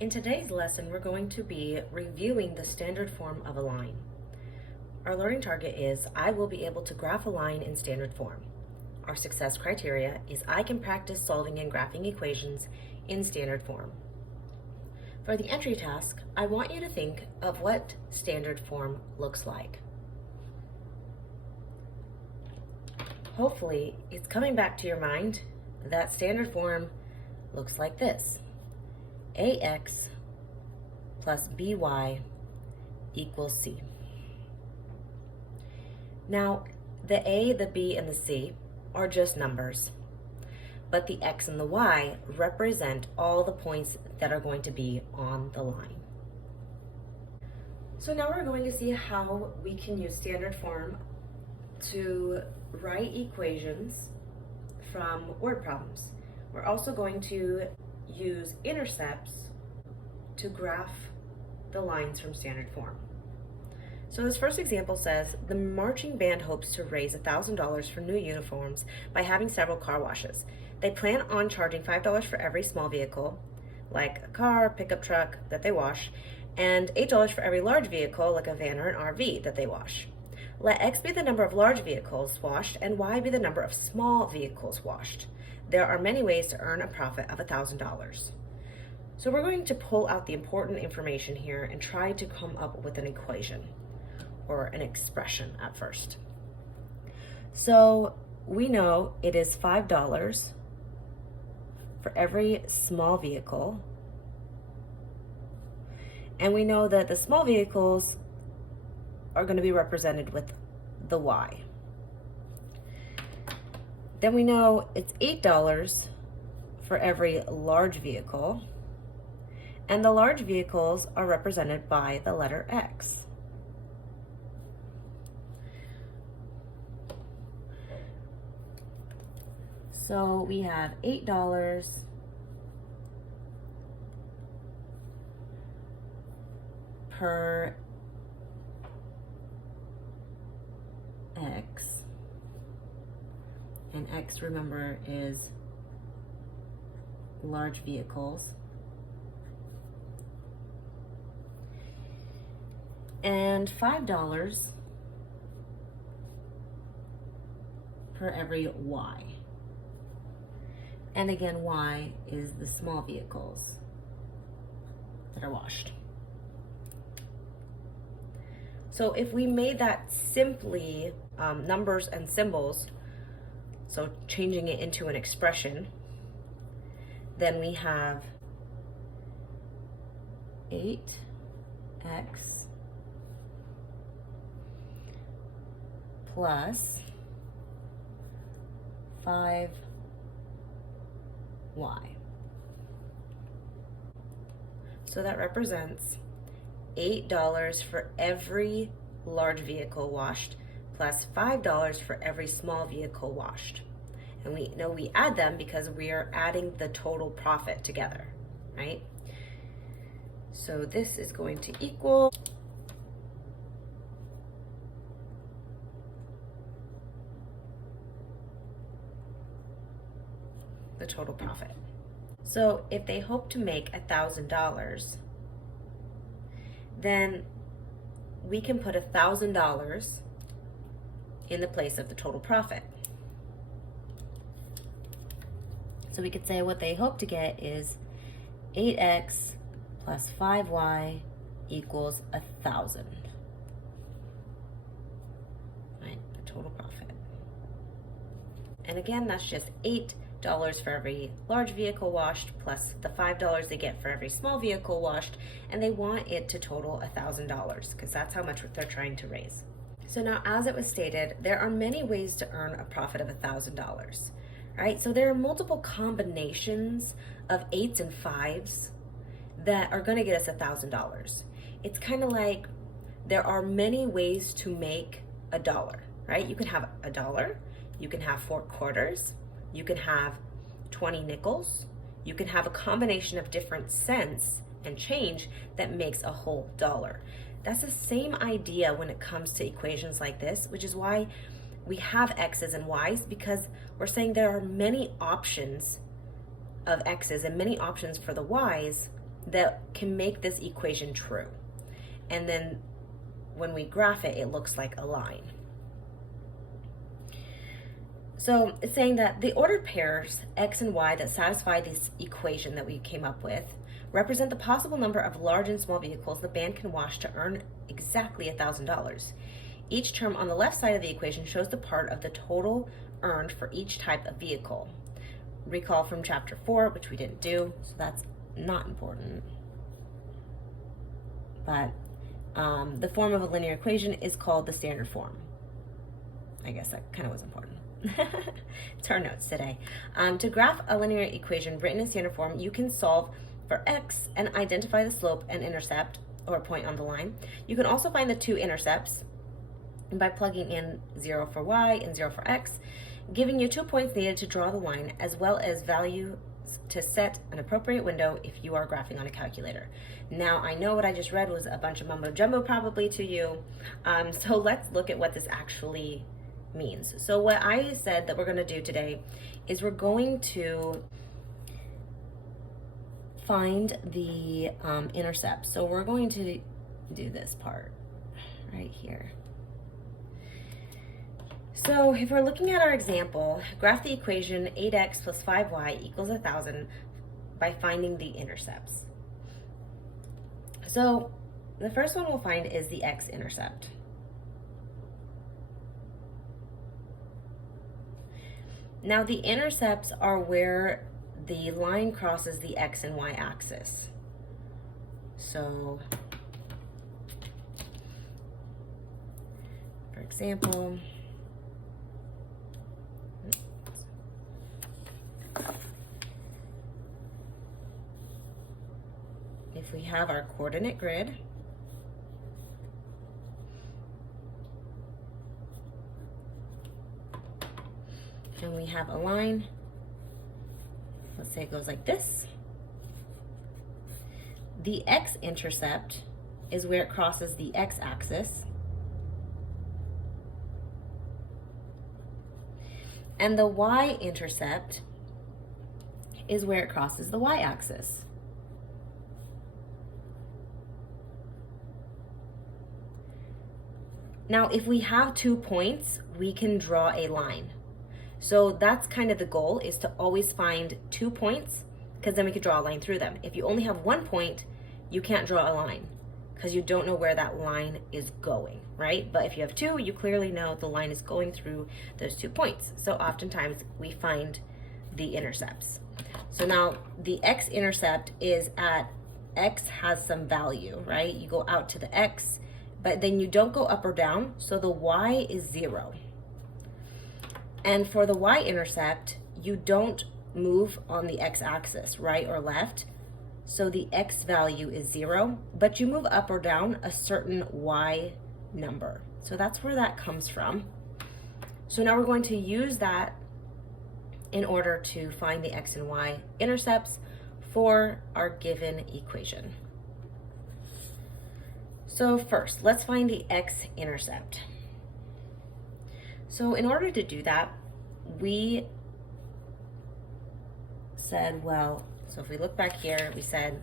In today's lesson, we're going to be reviewing the standard form of a line. Our learning target is I will be able to graph a line in standard form. Our success criteria is I can practice solving and graphing equations in standard form. For the entry task, I want you to think of what standard form looks like. Hopefully, it's coming back to your mind that standard form looks like this. AX plus BY equals C. Now, the A, the B, and the C are just numbers, but the X and the Y represent all the points that are going to be on the line. So now we're going to see how we can use standard form to write equations from word problems. We're also going to use intercepts to graph the lines from standard form. So this first example says, the marching band hopes to raise $1,000 for new uniforms by having several car washes. They plan on charging $5 for every small vehicle, like a car, pickup truck, that they wash, and $8 for every large vehicle, like a van or an RV, that they wash. Let X be the number of large vehicles washed and Y be the number of small vehicles washed. There are many ways to earn a profit of $1,000. So we're going to pull out the important information here and try to come up with an equation or an expression at first. So we know it is $5 for every small vehicle. And we know that the small vehicles are going to be represented with the Y. Then we know it's $8 for every large vehicle, and the large vehicles are represented by the letter X. So we have $8 per X, and X, remember, is large vehicles, and $5 per every Y. And again, Y is the small vehicles that are washed. So if we made that simply numbers and symbols, so changing it into an expression, then we have 8x plus 5y. So that represents $8 for every large vehicle washed plus $5 for every small vehicle washed. And we know we add them because we are adding the total profit together, right? So this is going to equal the total profit. So if they hope to make $1,000, then we can put $1,000 in the place of the total profit. So we could say what they hope to get is 8x plus 5y equals 1,000. Right, the total profit. And again, that's just $8 for every large vehicle washed plus the $5 they get for every small vehicle washed, and they want it to total $1,000 because that's how much they're trying to raise. So now, as it was stated, there are many ways to earn a profit of $1,000, right? So there are multiple combinations of 8s and 5s that are going to get us $1,000. It's kind of like there are many ways to make a dollar, right? You can have $1, you can have 4 quarters, you can have 20 nickels, you can have a combination of different cents and change that makes a whole dollar. That's the same idea when it comes to equations like this, which is why we have X's and Y's, because we're saying there are many options of X's and many options for the Y's that can make this equation true. And then when we graph it, it looks like a line. So it's saying that the ordered pairs, x and y, that satisfy this equation that we came up with represent the possible number of large and small vehicles the band can wash to earn exactly $1,000. Each term on the left side of the equation shows the part of the total earned for each type of vehicle. Recall from chapter 4, which we didn't do, so that's not important. But the form of a linear equation is called the standard form. I guess that kind of was important. It's our notes today. To graph a linear equation written in standard form, you can solve for x and identify the slope and intercept, or point on the line. You can also find the two intercepts by plugging in 0 for y and 0 for x, giving you 2 points needed to draw the line, as well as values to set an appropriate window if you are graphing on a calculator. Now, I know what I just read was a bunch of mumbo jumbo probably to you, so let's look at what this actually means. So what I said that we're going to do today is we're going to find the intercept. So we're going to do this part right here. So if we're looking at our example, graph the equation 8x plus 5y equals 1,000 by finding the intercepts. So the first one we'll find is the x-intercept. Now the intercepts are where the line crosses the x and y axis. So, for example, if we have our coordinate grid, and we have a line, let's say it goes like this. The x-intercept is where it crosses the x-axis. And the y-intercept is where it crosses the y-axis. Now, if we have 2 points, we can draw a line. So that's kind of the goal, is to always find 2 points, because then we could draw a line through them. If you only have 1 point, you can't draw a line because you don't know where that line is going, right? But if you have 2, you clearly know the line is going through those 2 points. So oftentimes we find the intercepts. So now the x-intercept is at x has some value, right? You go out to the x, but then you don't go up or down, so the y is 0. And for the y-intercept, you don't move on the x-axis, right or left, so the x value is 0, but you move up or down a certain y number. So that's where that comes from. So now we're going to use that in order to find the x and y intercepts for our given equation. So first, let's find the x-intercept. So in order to do that, we said, well, so if we look back here, we said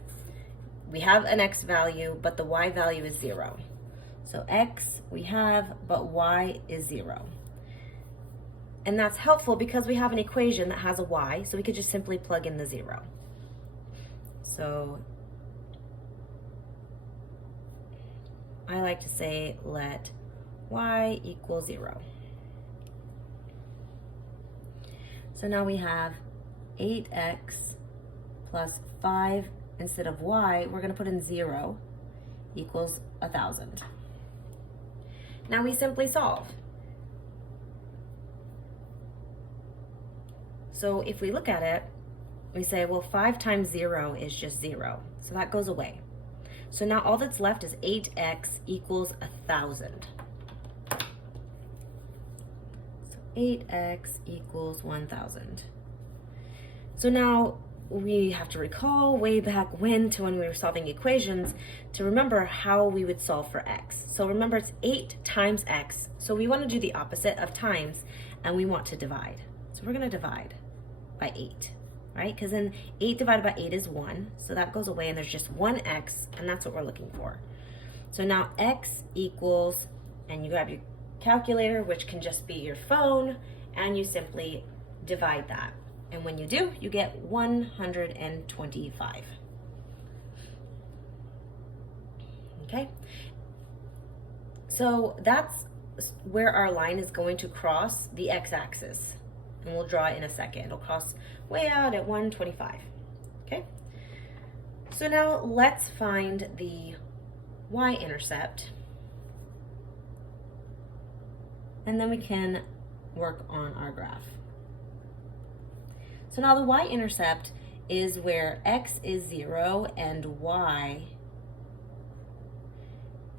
we have an x value, but the y value is 0. So x we have, but y is 0. And that's helpful because we have an equation that has a y, so we could just simply plug in the 0. So I like to say let y equal 0. So now we have 8x plus 5 instead of y, we're going to put in 0 equals 1,000. Now we simply solve. So if we look at it, we say, well, 5 times 0 is just 0. So that goes away. So now all that's left is 8x equals 1,000. 8x equals 1,000. So now we have to recall way back when to when we were solving equations to remember how we would solve for x. So remember, it's 8 times x. So we want to do the opposite of times, and we want to divide. So we're going to divide by 8. right? Because then 8 divided by 8 is 1, so that goes away and there's just one x, and that's what we're looking for. So now x equals, and you grab your calculator, which can just be your phone, and you simply divide that. And when you do, you get 125. Okay? So that's where our line is going to cross the x-axis. And we'll draw it in a second. It'll cross way out at 125. Okay? So now let's find the y-intercept. And then we can work on our graph. So now the y-intercept is where x is 0 and y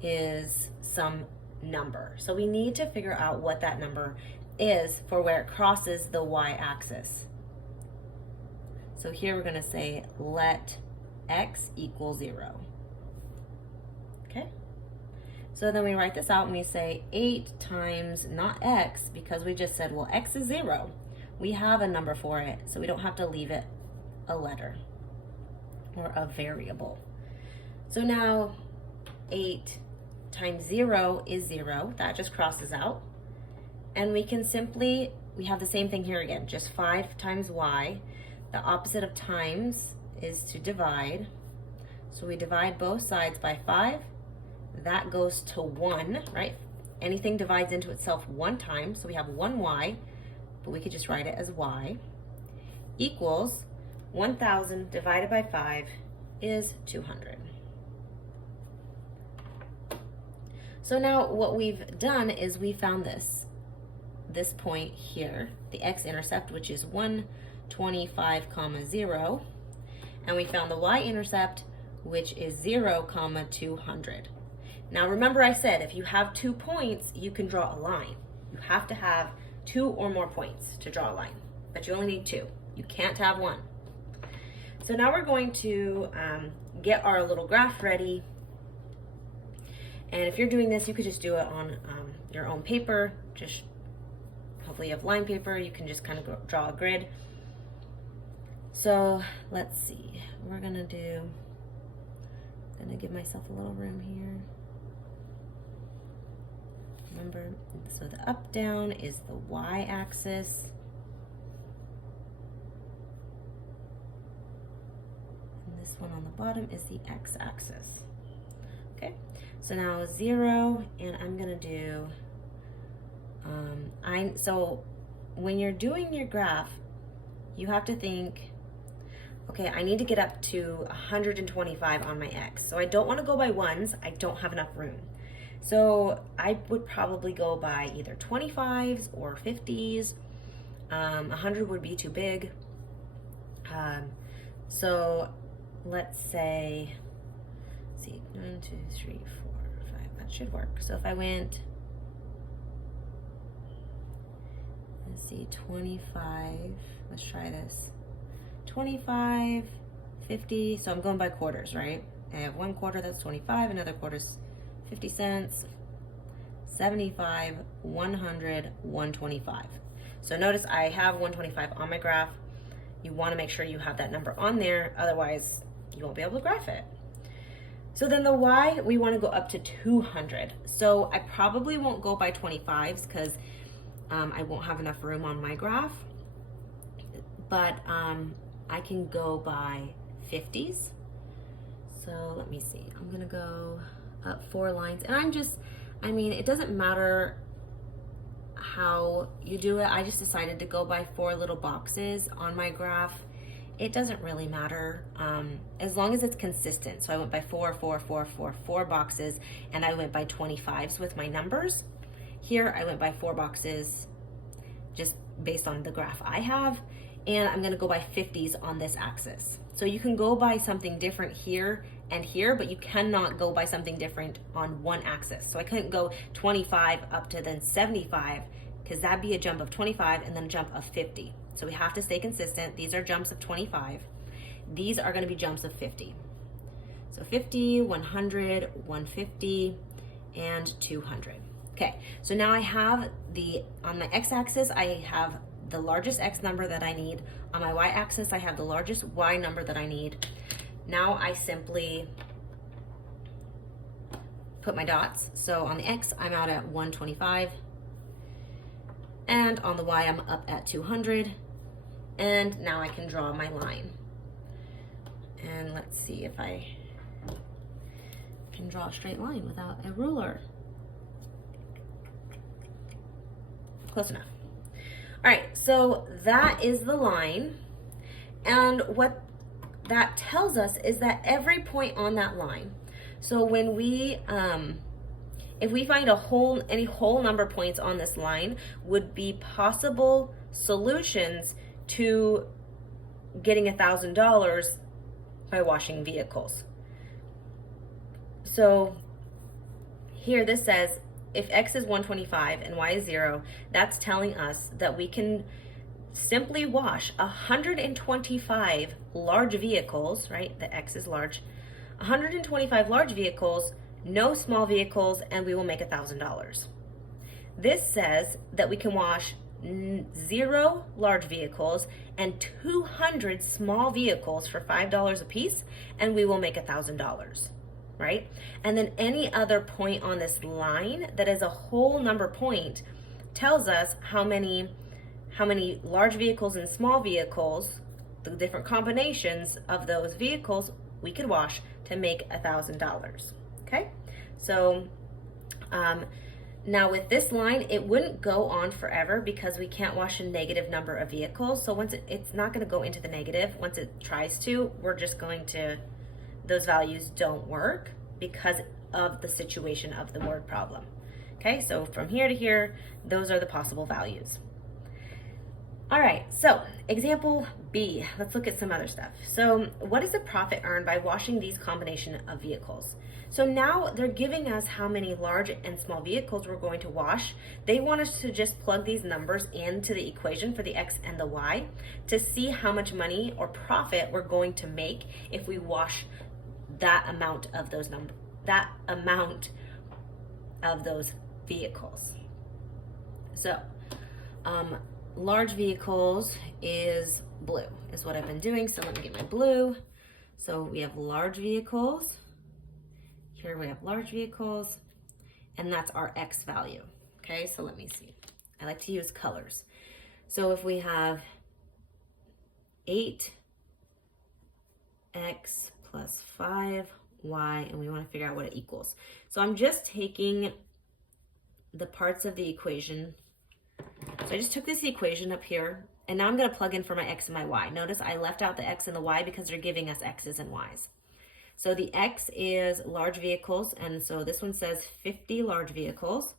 is some number. So we need to figure out what that number is for where it crosses the y-axis. So here we're going to say let x equal 0. Okay? So then we write this out and we say 8 times not x, because we just said, well, x is 0. We have a number for it, so we don't have to leave it a letter or a variable. So now 8 times 0 is 0. That just crosses out. And we can simply, we have the same thing here again, just 5 times y. The opposite of times is to divide. So we divide both sides by 5. That goes to 1, right? Anything divides into itself 1 time, so we have 1y, but we could just write it as y, equals 1,000 divided by 5 is 200. So now what we've done is we found this point here, the x-intercept, which is 125, 0, and we found the y-intercept, which is 0, 200. Now remember I said if you have 2 points, you can draw a line. You have to have 2 or more points to draw a line, but you only need 2. You can't have 1. So now we're going to get our little graph ready. And if you're doing this, you could just do it on your own paper. Just hopefully you have line paper. You can just kind of draw a grid. So let's see. We're gonna give myself a little room here. Remember, so the up down is the y-axis. And this one on the bottom is the x-axis. Okay, so now 0, and I'm gonna do, so when you're doing your graph, you have to think, okay, I need to get up to 125 on my x. So I don't wanna go by ones, I don't have enough room. So I would probably go by either 25s or 50s. 100 would be too big. So let's say, let's see, 1, 2, 3, 4, 5, that should work. So if I went, let's see, 25, let's try this. 25, 50, so I'm going by quarters, right? I have 1 quarter that's 25, another quarter's 50 cents, 75, 100, 125. So notice I have 125 on my graph. You want to make sure you have that number on there, otherwise you won't be able to graph it. So then the y, we want to go up to 200. So I probably won't go by 25s because I won't have enough room on my graph, but I can go by 50s. So let me see, I'm gonna go up 4 lines, and I mean, it doesn't matter how you do it. I just decided to go by 4 little boxes on my graph. It doesn't really matter as long as it's consistent. So I went by 4, 4, 4, 4, 4 boxes, and I went by 25s with my numbers. Here I went by 4 boxes just based on the graph I have, and I'm gonna go by 50s on this axis. So you can go by something different here and here, but you cannot go by something different on one axis. So I couldn't go 25 up to then 75, because that'd be a jump of 25 and then a jump of 50. So we have to stay consistent. These are jumps of 25. These are gonna be jumps of 50. So 50, 100, 150, and 200. Okay, so now I have on my x-axis, I have the largest X number that I need. On my Y axis, I have the largest Y number that I need. Now I simply put my dots. So on the X, I'm out at 125. And on the Y, I'm up at 200. And now I can draw my line. And let's see if I can draw a straight line without a ruler. Close enough. All right, so that is the line. And what that tells us is that every point on that line, so when we, if we find any whole number points on this line, would be possible solutions to getting $1,000 by washing vehicles. So here this says, if X is 125 and Y is 0, that's telling us that we can simply wash 125 large vehicles, right? The X is large. 125 large vehicles, no small vehicles, and we will make $1,000. This says that we can wash 0 large vehicles and 200 small vehicles for $5 a piece, and we will make $1,000. Right? And then any other point on this line that is a whole number point tells us how many large vehicles and small vehicles, the different combinations of those vehicles we could wash to make $1,000. Okay? So now with this line, it wouldn't go on forever because we can't wash a negative number of vehicles. So once it's not going to go into the negative. Once it tries to, we're just going to, those values don't work because of the situation of the word problem. Okay, so from here to here, those are the possible values. All right, so example B, let's look at some other stuff. So what is the profit earned by washing these combination of vehicles? So now they're giving us how many large and small vehicles we're going to wash. They want us to just plug these numbers into the equation for the X and the Y to see how much money or profit we're going to make if we wash that amount of those vehicles. So large vehicles is blue, is what I've been doing. So let me get my blue. So we have large vehicles. Here we have large vehicles, and that's our X value. Okay, so let me see. I like to use colors. So if we have 8x plus 5y, and we want to figure out what it equals. So I'm just taking the parts of the equation. So I just took this equation up here, and now I'm going to plug in for my X and my Y. Notice I left out the X and the Y because they're giving us X's and Y's. So the X is large vehicles, and so this one says 50 large vehicles.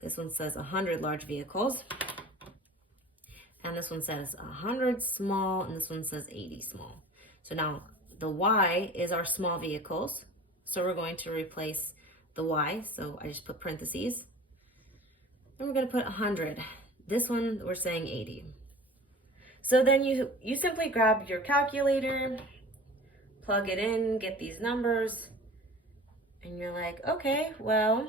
This one says 100 large vehicles. And this one says 100 small, and this one says 80 small. So now the Y is our small vehicles. So we're going to replace the Y. So I just put parentheses. And we're going to put 100. This one, we're saying 80. So then you simply grab your calculator, plug it in, get these numbers, and you're like, okay, well,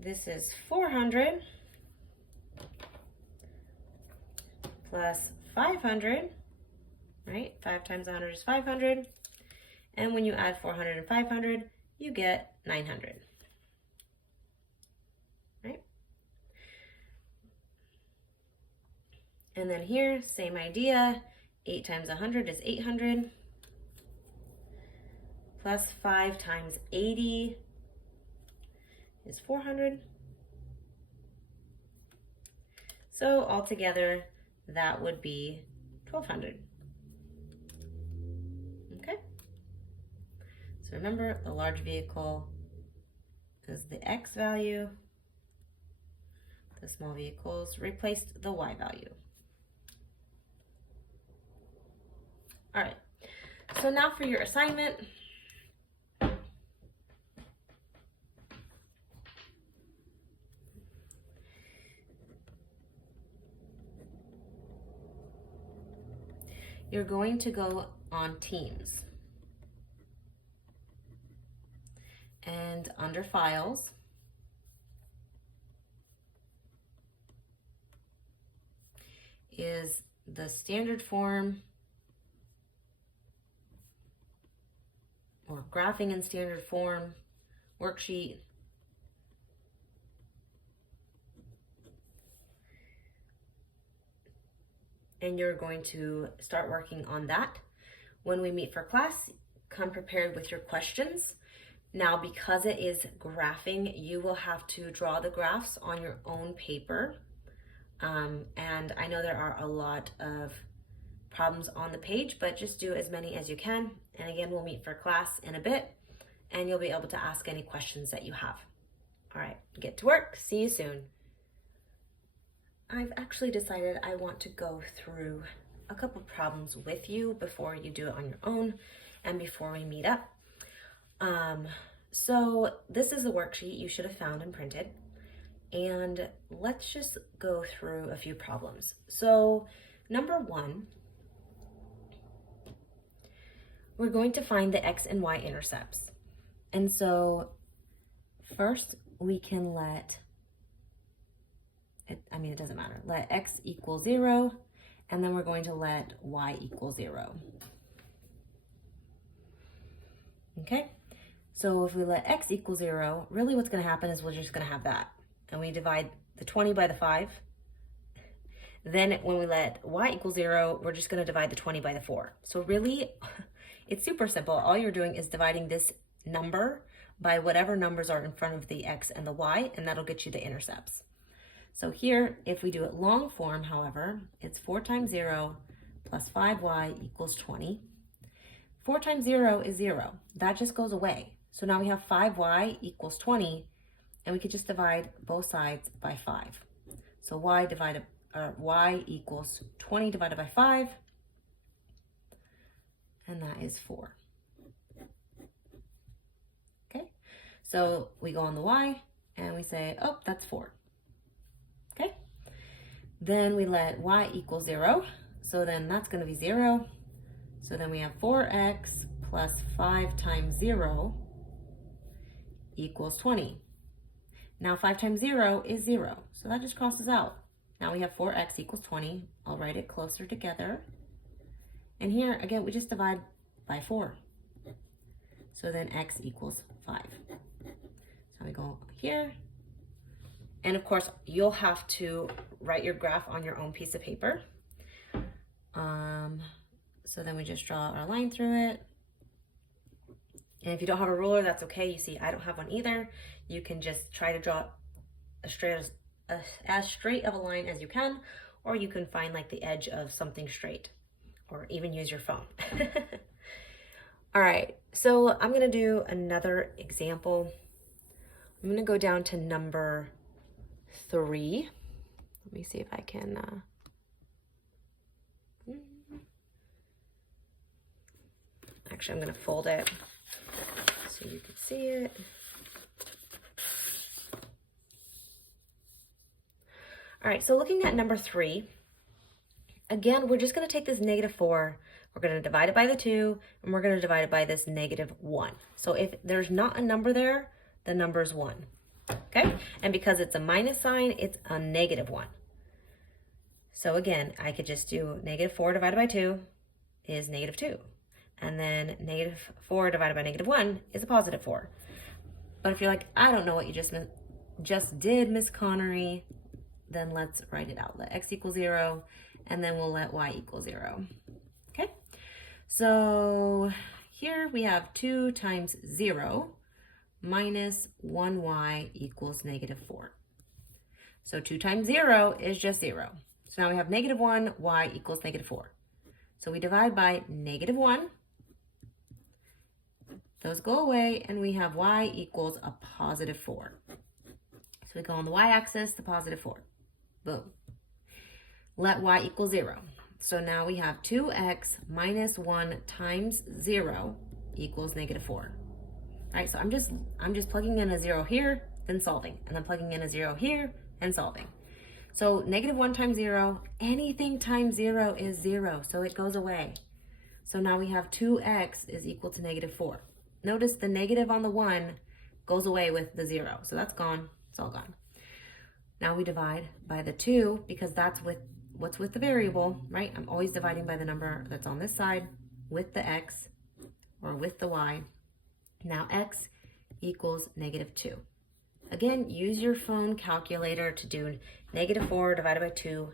this is 400 plus 500, right? 5 times 100 is 500. And when you add 400 and 500, you get 900. Right? And then here, same idea. 8 times 100 is 800. Plus 5 times 80 is 400. So altogether, that would be 1200. Okay? So remember, the large vehicle is the X value. The small vehicles replaced the Y value. All right, so now for your assignment. You're going to go on Teams. And under Files, is the standard form or graphing in standard form worksheet. And you're going to start working on that. When we meet for class, come prepared with your questions. Now, because it is graphing, you will have to draw the graphs on your own paper. And I know there are a lot of problems on the page, but just do as many as you can. And again, we'll meet for class in a bit, and you'll be able to ask any questions that you have. All right, get to work. See you soon. I've actually decided I want to go through a couple problems with you before you do it on your own and before we meet up. So this is the worksheet you should have found and printed. And let's just go through a few problems. So number one, we're going to find the X and Y intercepts. And so first we can let, it doesn't matter. Let X equal 0, and then we're going to let Y equal 0. Okay, so if we let X equal 0, really what's gonna happen is we're just gonna have that. And we divide the 20 by the 5. Then when we let Y equal 0, we're just gonna divide the 20 by the 4. So really, it's super simple. All you're doing is dividing this number by whatever numbers are in front of the X and the Y, and that'll get you the intercepts. So here, if we do it long form, however, it's 4 times 0 plus 5y equals 20. 4 times 0 is 0. That just goes away. So now we have 5y equals 20, and we could just divide both sides by 5. So y equals 20 divided by 5, and that is 4. Okay, so we go on the y, and we say, oh, that's 4. Okay, then we let y equal 0, so then that's going to be 0. So then we have 4x plus 5 times 0 equals 20. Now 5 times 0 is 0, so that just crosses out. Now we have 4x equals 20. I'll write it closer together. And here, again, we just divide by 4. So then x equals 5. So we go here. And of course, you'll have to write your graph on your own piece of paper. So then we just draw our line through it. And if you don't have a ruler, that's okay. You see, I don't have one either. You can just try to draw as straight of a line as you can, or you can find like the edge of something straight, or even use your phone. All right, so I'm gonna do another example. I'm gonna go down to number 3. Let me see if I can, actually, I'm gonna fold it so you can see it. All right, so looking at number 3, again, we're just gonna take this -4, we're gonna divide it by the 2, and we're gonna divide it by this -1. So if there's not a number there, the number is 1, okay? And because it's a minus sign, it's a -1. So again, I could just do -4 divided by 2 is -2. And then -4 divided by -1 is a +4. But if you're like, I don't know what you just did, Miss Connery, then let's write it out. Let x equal 0, and then we'll let y equal 0. Okay, so here we have 2 times 0 minus 1y equals -4. So 2 times 0 is just 0. So now we have -1, y equals -4. So we divide by -1. Those go away, and we have y equals a +4. So we go on the y-axis, the +4. Boom. Let y equal 0. So now we have 2x minus 1 times 0 equals -4. All right, so I'm just plugging in a 0 here, then solving, and then plugging in a 0 here and solving. So -1 times 0, anything times 0 is 0, so it goes away. So now we have 2x is equal to -4. Notice the negative on the 1 goes away with the 0, so that's gone, it's all gone. Now we divide by the 2 because that's with what's with the variable, right? I'm always dividing by the number that's on this side with the x or with the y. Now x equals -2. Again, use your phone calculator to do -4 divided by 2,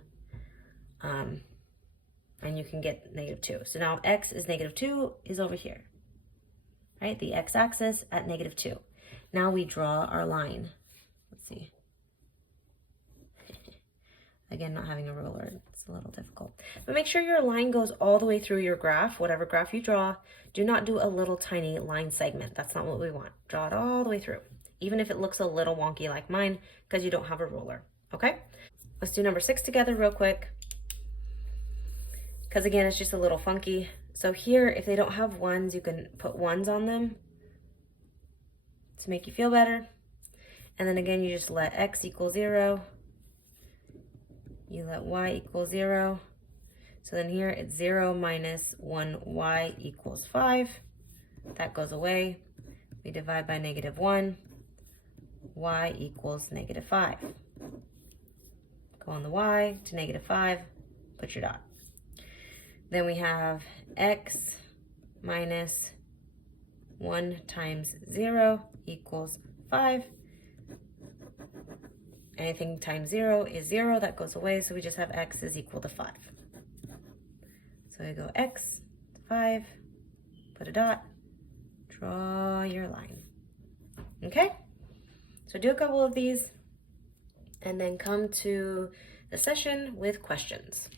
and you can get -2. So now x is -2 is over here, right? The x-axis at -2. Now we draw our line. Let's see. Again, not having a ruler, it's a little difficult. But make sure your line goes all the way through your graph, whatever graph you draw. Do not do a little tiny line segment. That's not what we want. Draw it all the way through, even if it looks a little wonky like mine because you don't have a ruler, okay? Let's do number 6 together real quick, because again, it's just a little funky. So here, if they don't have ones, you can put ones on them to make you feel better. And then again, you just let x equal 0. You let y equal 0. So then here it's 0 minus 1y equals 5. That goes away. We divide by -1. Y equals -5. Go on the y to -5, put your dot. Then we have x minus 1 times 0 equals 5. Anything times 0 is 0, that goes away, so we just have x is equal to 5. So we go x, 5, put a dot, draw your line. Okay? So do a couple of these, and then come to the session with questions.